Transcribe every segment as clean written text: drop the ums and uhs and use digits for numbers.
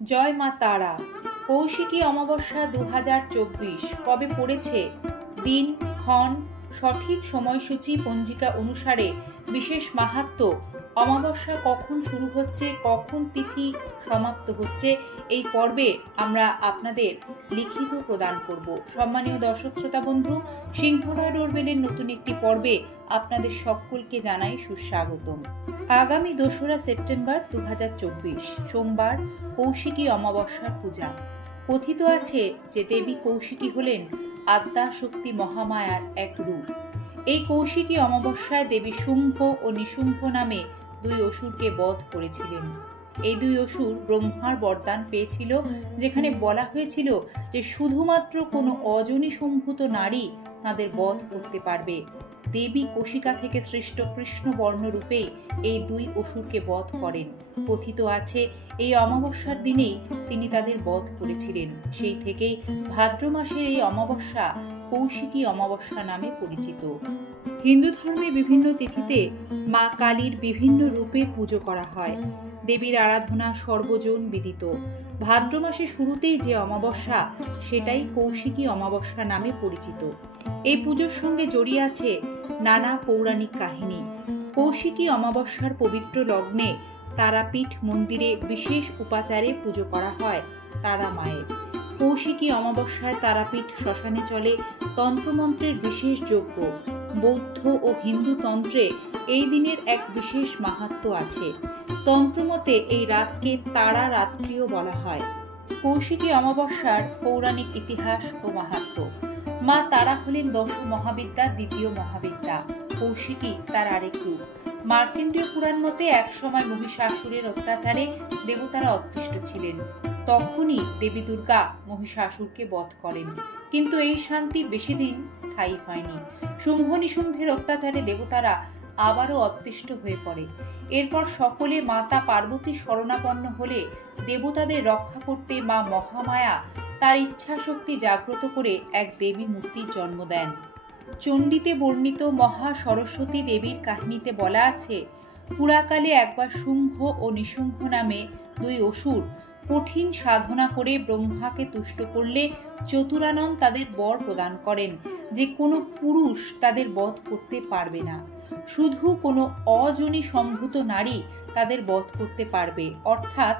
জয় মা তারা। কৌশিকী অমাবস্যা 2024 কবে পড়েছে? দিন, ক্ষণ, সঠিক সময়সূচি পঞ্জিকা অনুসারে বিশেষ মাহাত্ম্য, অমাবস্যা কখন শুরু হচ্ছে, কখন তিথি সমাপ্ত হচ্ছে, এই পর্বে আমরা আপনাদের লিখিত প্রদান করব। সম্মানীয় দর্শক শ্রোতা বন্ধু, সিংহরায় ডোরবেলের নতুন একটি পর্বে আপনাদের সকলকে জানাই সুস্বাগতম। আগামী 2রা সেপ্টেম্বর 2024 সোমবার কৌশিকী অমাবস্যার পূজা। কথিত আছে যে দেবী কৌশিকী হলেন আদ্যা শক্তি মহামায়ার এক রূপ। এই কৌশিকী অমাবস্যায় দেবী শুম্ভ ও নিশুম্ভ নামে দুই অসুরকে বধ করেছিলেন। এই দুই অসুর ব্রহ্মার বরদান পেয়েছিল, যেখানে বলা হয়েছিল যে শুধুমাত্র কোনো অজনী সম্ভূত নারী তাদের বধ করতে পারবে। দেবী কৌশিকা থেকে সৃষ্ট কৃষ্ণ বর্ণরূপেই এই দুই অসুরকে বধ করেন। কথিত আছে এই অমাবস্যার দিনেই তিনি তাদের বধ করেছিলেন। সেই থেকেই ভাদ্র মাসের এই অমাবস্যা কৌশিকী অমাবস্যা নামে পরিচিত। হিন্দু ধর্মে বিভিন্ন তিথিতে মা কালীর বিভিন্ন রূপে পুজো করা হয়। দেবীর আরাধনা সর্বজন বিদিত। ভাদ্র মাসের শুরুতেই যে অমাবস্যা, সেটাই কৌশিকী অমাবস্যা নামে পরিচিত। এই পুজোর সঙ্গে জড়িয়ে আছে নানা পৌরাণিক কাহিনী। কৌশিকী অমাবস্যার পবিত্র লগ্নে তারাপীঠ মন্দিরে বিশেষ উপাচারে পুজো করা হয় তারা মায়ের। কৌশিকী অমাবস্যায় তারাপীঠ শ্মশানে চলে তন্ত্রমন্ত্রের বিশেষ যজ্ঞ। বৌদ্ধ ও হিন্দু তন্ত্রে এই দিনের এক বিশেষ মাহাত্ম্য আছে। তন্ত্রমতে এই রাতকে তারা রাত্রিও বলা হয়। কৌশিকী অমাবস্যার পৌরাণিক ইতিহাস ও মাহাত্ম্য। মা তারা হলেন দশ মহাবিদ্যার দ্বিতীয় মহাবিদ্যা। কৌশিকী তার আরেক রূপ। মার্কেন্ডীয় পুরাণ মতে একসময় মহিষাসুরের অত্যাচারে দেবতারা অতিষ্ঠ ছিলেন। তখনই দেবী দুর্গা মহিষাসুরকে বধ করেন। কিন্তু এই শান্তি বেশি দিন স্থায়ী হয়নি। শুম্ভ নিশুম্ভের অত্যাচারে দেবতারা আবারও অতিষ্ঠ হয়ে পড়ে। এরপর সকলে মাতা পার্বতী শরণাপন্ন হলে দেবতাদের রক্ষা করতে মা মহামায়া তার ইচ্ছা শক্তি জাগ্রত করে এক দেবী মূর্তির জন্ম দেন। চণ্ডীতে বর্ণিত মহা সরস্বতী দেবীর কাহিনীতে বলা আছে, পুরাকালে একবার শুম্ভ ও নিশুম্ভ নামে দুই অসুর কঠিন সাধনা করে ব্রহ্মাকে তুষ্ট করলে চতুরানন তাদের বর প্রদান করেন যে কোনো পুরুষ তাদের বধ করতে পারবে না। শুধু কোনো অজনী সম্ভূত নারী তাদের বধ করতে পারবে, অর্থাৎ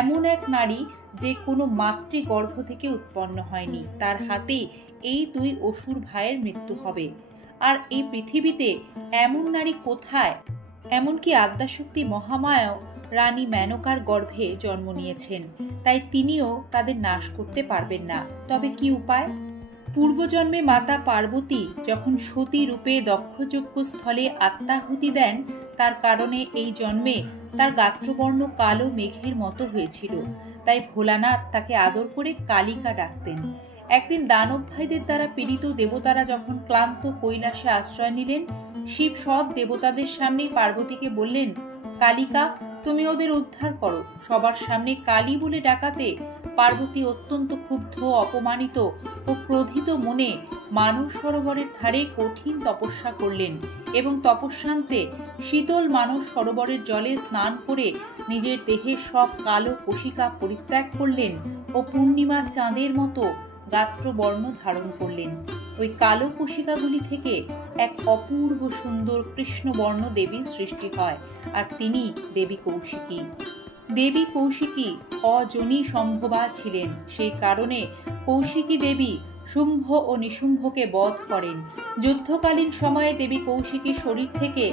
এমন এক নারী যে কোনো মাতৃগর্ভ থেকে উৎপন্ন হয়নি। তার হাতেই এই দুই অসুর ভাইয়ের মৃত্যু হবে। আর এই পৃথিবীতে এমন নারী কোথায়? এমনকি আদ্যাশক্তি মহামায়াও রানী মেনকার গর্ভে জন্ম নিয়েছেন, তাই তিনিও তাদের নাশ করতে পারবেন না। তবে কি উপায়? পূর্বজন্মে মাতা পার্বতী যখন সতী রূপে দক্ষযজ্ঞ স্থলে আত্মাহুতি দেন, তার কারণে এই জন্মে তার গাত্রবর্ণ কালো মেঘের মতো হয়েছিল। তাই ভোলানাথ তাকে আদর করে কালিকা ডাকতেন। একদিন দানব ভাইদের দ্বারা পীড়িত দেবতারা যখন ক্লান্ত কৈলাসে আশ্রয় নিলেন, শিব সব দেবতাদের সামনেই পার্বতীকে বললেন, কালিকা, তুমি ওদের উদ্ধার করো। সবার সামনে কালী বলে ডাকাতে পার্বতী অত্যন্ত ক্ষুব্ধ, অপমানিত ও ক্রোধিত মনে মানস সরোবরের ধারে কঠিন তপস্যা করলেন এবং তপস্যান্তে শীতল মানস সরোবরের জলে স্নান করে নিজের দেহের সব কালো কোশিকা পরিত্যাগ করলেন ও পূর্ণিমার চাঁদের মতো গাত্রবর্ণ ধারণ করলেন। ওই কালো কোশিকাগুলি থেকে এক অপূর্ব সুন্দর কৃষ্ণবর্ণ দেবীর সৃষ্টি হয়, আর তিনি দেবী কৌশিকী। দেবী কৌশিকী অজনী সম্ভবা ছিলেন। সেই কারণে কৌশিকী দেবী শুম্ভ ও নিশুম্ভকে বধ করেন। যুদ্ধকালীন সময়ে দেবী কৌশিকীর শরীর থেকে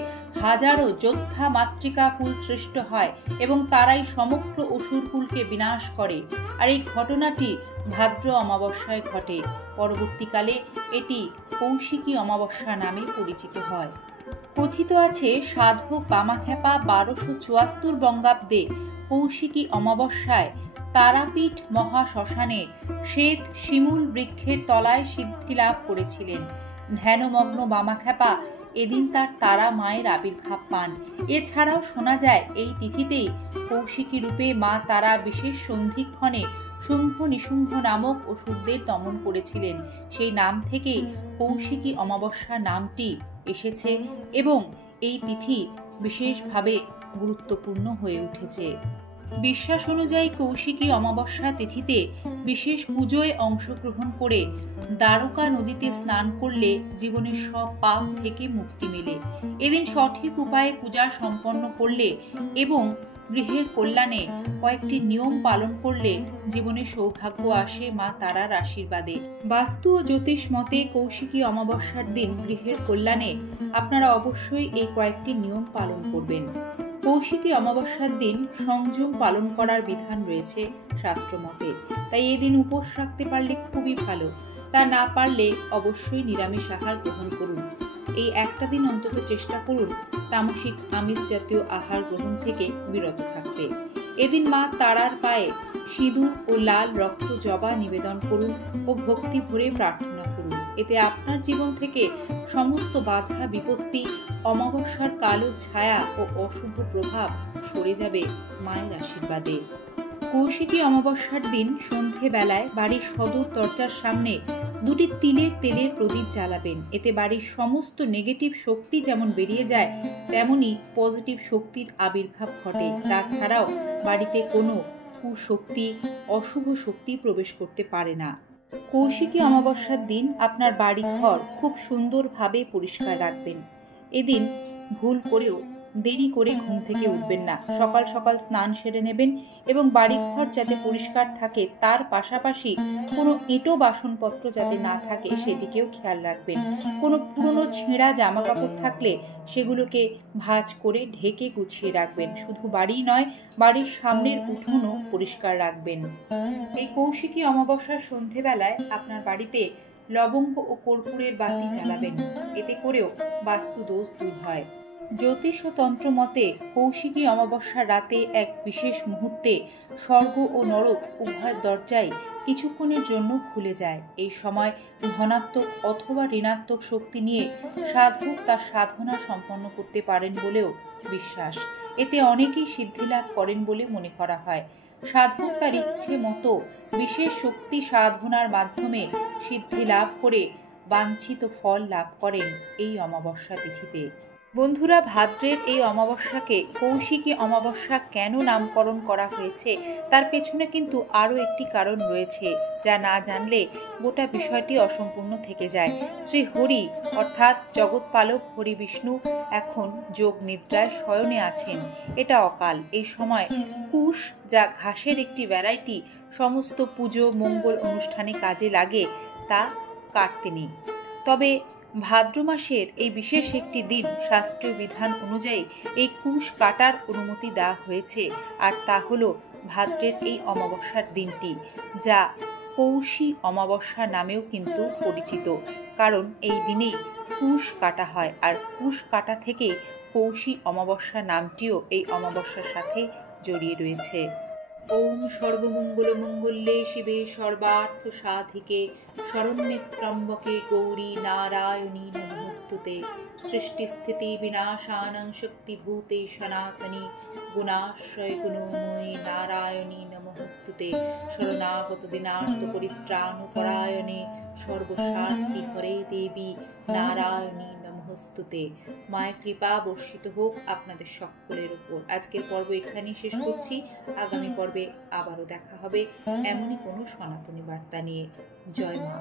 হাজারো যোদ্ধা মাতৃকা কুল সৃষ্ট হয় এবং তারাই সমগ্র অসুরকুলকে বিনাশ করে। আর এই ঘটনাটি ভাদ্র অমাবস্যায় ঘটে। পরবর্তীকালে এটি কৌশিকী অমাবস্যা নামে পরিচিত হয়। কথিত আছে সাধক বামাখ্যাপা 1274 বঙ্গাব্দে কৌশিকী অমাবস্যায় তারাপীঠ মহাশ্মশানে শ্বেত শিমুল বৃক্ষের তলায় সিদ্ধি লাভ করেছিলেন। ধ্যানমগ্ন বামাখ্যাপা এদিন তার তারা মায়ের আবির্ভাব পান। এছাড়াও শোনা যায় এই তিথিতেই কৌশিকী রূপে মা তারা বিশেষ সন্ধিক্ষণে শুম্ভ নিশুম্ভ নামক অসুরদের দমন করেছিলেন। সেই নাম থেকেই কৌশিকী অমাবস্যা নামটি এসেছে এবং এই তিথি বিশেষভাবে গুরুত্বপূর্ণ হয়ে উঠেছে। বিশ্বাস অনুযায়ী কৌশিকী অমাবস্যা তিথিতে বিশেষ পুজোয় অংশগ্রহণ করে দ্বারকা নদীতে স্নান করলে জীবনের সব পাপ থেকে মুক্তি মেলে। এদিন সঠিক উপায়ে পূজা সম্পন্ন করলে এবং গৃহের কল্যাণে কয়েকটি নিয়ম পালন করলে জীবনে সৌভাগ্য আসে মা তারার আশীর্বাদে। বাস্তু ও জ্যোতিষ মতে কৌশিকী অমাবস্যার দিন গৃহের কল্যাণে আপনারা অবশ্যই এই কয়েকটি নিয়ম পালন করবেন। কৌশিকী অমাবস্যার দিন সংযম পালন করার বিধান রয়েছে শাস্ত্রমতে, তাই এই দিন উপোস রাখতে পারলে খুবই ভালো। তা না পারলে অবশ্যই নিরামিষ আহার গ্রহণ করুন। এই একটা দিন অন্তত চেষ্টা করুন তামসিক আমিষ জাতীয় আহার গ্রহণ থেকে বিরত থাকতে। এদিন মা তারার পায়ে সিঁদুর ও লাল রক্ত জবা নিবেদন করুন ও ভক্তি ভরে প্রার্থনা করুন। এতে আপনার জীবন থেকে সমস্ত বাধা বিপত্তি, অমাবস্যার কালো ছায়া ও অশুভ প্রভাব সরে যাবে মায়ের আশীর্বাদে। কৌশিকী অমাবস্যার দিন সন্ধে বেলায় বাড়ির সদর দরজার সামনে দুটি তিলের তেলের প্রদীপ জ্বালাবেন। এতে বাড়ির সমস্ত নেগেটিভ শক্তি যেমন বেরিয়ে যায়, তেমনি পজিটিভ শক্তির আবির্ভাব ঘটে। তাছাড়াও বাড়িতে কোনো কুশক্তি, অশুভ শক্তি প্রবেশ করতে পারে না। কৌশিকী অমাবস্যার দিন আপনার বাড়ি ঘর খুব সুন্দরভাবে পরিষ্কার রাখবেন। এদিন ভুল করেও দেরি করে ঘুম থেকে উঠবেন না। সকাল সকাল স্নান সেরে নেবেন এবং বাড়িঘর যাতে পরিষ্কার থাকে তার পাশাপাশি কোনো এঁটো বাসনপত্র যাতে না থাকে সেদিকেও খেয়াল রাখবেন। কোনো পুরনো ছেঁড়া জামা কাপড় থাকলে সেগুলোকে ভাঁজ করে ঢেকে গুছিয়ে রাখবেন। শুধু বাড়ি নয়, বাড়ির সামনের উঠোনও পরিষ্কার রাখবেন। এই কৌশিকী অমাবস্যার সন্ধেবেলায় আপনার বাড়িতে লবঙ্গ ও কর্পূরের বাতি জ্বালাবেন। এতে করেও বাস্তু দোষ দূর হয়। জ্যোতিষ ও তন্ত্র মতে কৌশিকী অমাবস্যার রাতে এক বিশেষ মুহূর্তে স্বর্গ ও নরক উভয় দরজাই কিছুক্ষণের জন্য খুলে যায়। এই সময় ধনাত্মক অথবা ঋণাত্মক শক্তি নিয়ে সাধক তার সাধনা সম্পন্ন করতে পারেন বলেও বিশ্বাস। এতে অনেকেই সিদ্ধিলাভ করেন বলে মনে করা হয়। সাধক তার ইচ্ছে মতো বিশেষ শক্তি সাধনার মাধ্যমে সিদ্ধি লাভ করে বাঞ্ছিত ফল লাভ করেন এই অমাবস্যা তিথিতে। বন্ধুরা, ভাদ্রের এই অমাবস্যাকে কৌশিকী অমাবস্যা কেন নামকরণ করা হয়েছে তার পেছনে কিন্তু আরও একটি কারণ রয়েছে, যা না জানলে গোটা বিষয়টি অসম্পূর্ণ থেকে যায়। শ্রী হরি অর্থাৎ জগৎপালক হরি বিষ্ণু এখন যোগ নিদ্রায় শয়নে আছেন। এটা অকাল। এই সময় কুশ, যা ঘাসের একটি ভ্যারাইটি, সমস্ত পুজো মঙ্গল অনুষ্ঠানে কাজে লাগে, তা কাটতে নেই। তবে ভাদ্র মাসের এই বিশেষ একটি দিন শাস্ত্রীয় বিধান অনুযায়ী এই কুশ কাটার অনুমতি দেওয়া হয়েছে, আর তা হলো ভাদ্রের এই অমাবস্যার দিনটি, যা কৌশী অমাবস্যা নামেও কিন্তু পরিচিত। কারণ এই দিনেই কুশ কাটা হয়, আর কুশ কাটা থেকে কৌশী অমাবস্যা নামটিও এই অমাবস্যার সাথে জড়িয়ে রয়েছে। ওম সর্বমঙ্গল মঙ্গলে শিবে সর্বার্থ সাধিকে শরণ্যে ত্র্যম্বকে গৌরী নারায়ণী নমস্তুতে। সৃষ্টিস্থিতি বিনাশানাং শক্তিভূতে সনাতনী গুণাশ্রয় গুণময়ী নারায়ণী নমস্তুতে। শরণাগত দিনার্থ পরিত্রাণ পরায়ণে সর্বশান্তি হরে দেবী নারায়ণী নমস্তুতে। মায়ের কৃপা বর্ষিত হোক আপনাদের সকলের উপর। আজকের পর্ব এখানেই শেষ করছি। আগামী পর্বে আবারও দেখা হবে এমনই কোনো সনাতনী বার্তা নিয়ে। জয় মা।